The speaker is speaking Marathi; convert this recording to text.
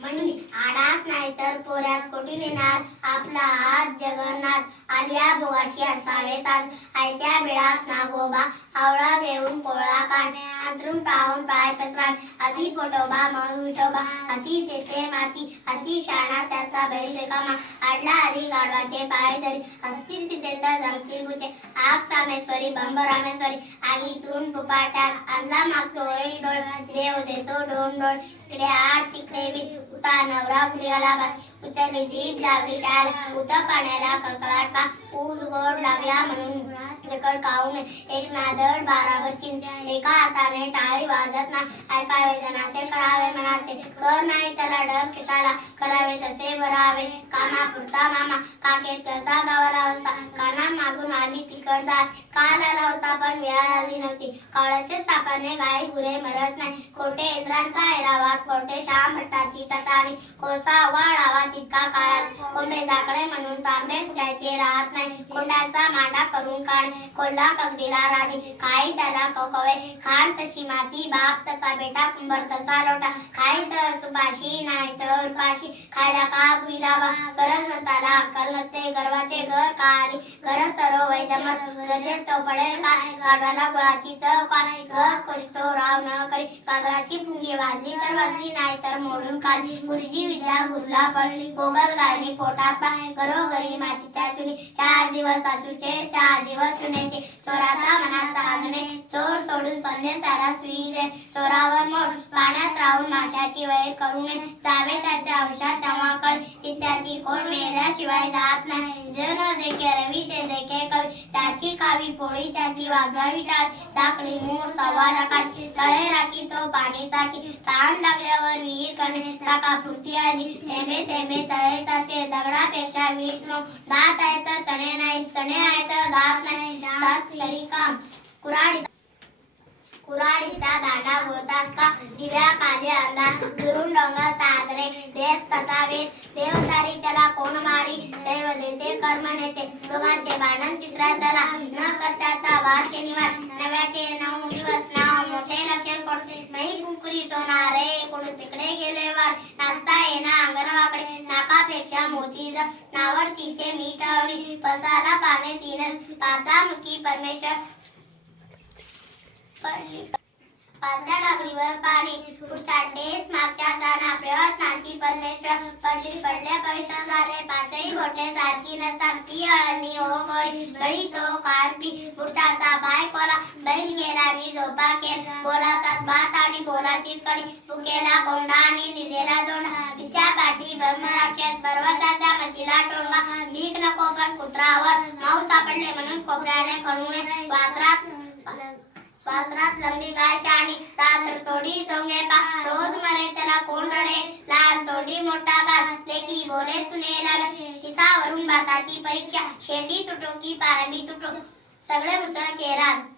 म्हणून आडात नाही तर पोऱ्यात कोठून येणार? आपला हात जगन्नाथ आलिया भोगाशी असावे साथ आयत्या बिळात नागोबा आवळा देऊन पोळा काढणे अंतरून पाहून पाय पसराण. अति पोटोबा मग विठोबा अति तेथे माती अति शाणा त्याचा बैल रिकामा. आडला आधी गाडवाचे पाय धरी असतील तिथे तर जमतील भुते आग सामेश्वरी बंब रामेश्वरी आगीतून पुपाट्यात अंधा मागतो एक डोळ देव देतो दोन डोळ. इकडे आठ तिकडे वीस उता नवरा गुडियाला बस. उचलली जीभ लावली टाल उत पाण्याला कळकळाट पा. ऊस गोड लागला म्हणून. तिकड काऊन एक नादळ बारावर चिंता. एका हाताने टाळी वाजत ना ऐकावे जनाचे करावे मनाचे. कर नाही त्याला डर किसाला करावे तसे बरावे कामापुरता मामा. काकेत कसा गावाला होता आली काल आला होता पण वेळ आली नव्हती. काळाच्या सापाने गाय गुरे मरत नाही. खोटे इंद्रांचा ऐरावा खोटे श्याम भट्टाची तटाणी कोसा वाढावा तितका काळात. कोंबडे जाकडे म्हणून तांबडे फुटायचे राहत नाही. कोंडाचा मांडा करून काढ. कोल्हा कंगडीला राधी. काही त्याला कोकवे. खान तशी माती. बाप तसा बेटा. कुंभर तसा लोटा. खाई तर तुपाशी नाही तर पाशी खायला का बुईला गरज नसताला अक्कल नसते. गर्वाचे घर काली घर सर्व वैदमर गजेत तो पडेल काय गाडवाला गुळाची चव काय घर करीतो राव न करी. कागराची पुंगी वाजली तर वाजली नाही तर मोडून काढली. गुरुजी विद्या गुरुला पडली गोगल गायली पोटात पाय करो घरोघरी मातीच्या चुनी चार दिवस अचूचे चार दिवस सुनेचे चोराचा मनात आगणे चोर सोडून संदेश सारा सुई दे चोरावर मोड पाण्यात राहून माशाची वैर करू नये. जावे त्याच्या अंशात तेव्हा कळ. इत्यादी कोण मेल्याशिवाय जात नाही. जन देखे रवी ते देखे कवी. गावी पोळी त्याची वाघावी टाळ. टाकली मोर सवा लाखाची तळे राखी तो पाणी टाकी ताण लागल्यावर विहीर करणे टाका पुरती आली थेंबे थेंबे तळे जाते दगडापेक्षा वीट नो दात आहे तर चणे नाही चणे आहे तर दात नाही दात तरी काम कुराडी कुराडीचा दांडा होतास का? दिव्या काले अंधार दुरून डोंगर सादरे देश तसा देव देवदारी त्याला कोण मारी? दैव देते कर्म नेते दोघांचे भांडण तिसरा चला न करताचा वार शनिवार नव्याचे नऊ दिवस नाव मोठे लक्षण कोण? नाही कुंकरी सोनारे कोण तिकडे गेले वार. नाचता येणा अंगणवाकडे नाकापेक्षा मोती ज. नावर तिचे मीठवणी पसाला पाने तीनच. पाचा मुखी परमेश्वर पडली. पाणी. मागच्या टाणा प्रयत्नाची पडली. पडल्या झाले. पाचही बोटे सारखी नसतात. ती अळणी हो बळी तो कोला. बैल गेला आणि झोपा केल. बोलाचा भात आणि बोलाची कडी. फुकेला कोंडा आणि निजेला दोंडा. तिच्या पाठी ब्रह्मराक्षस पर्वताच्या मशीला टोंगा. भीक नको पण कुत्रावर. माऊ सापडले म्हणून कोपऱ्याने खणून. वासरात पात्रात लंगडी गाय आणि रात्र तोडी सोंगे पा. रोज मरे त्याला कोण रडे लहान तोंडी मोठा गाल लेकी बोले सुने लाल. शितावरून भाताची परीक्षा. शेंडी तुटो की पारंबी तुटो. सगळे मुसळ केराज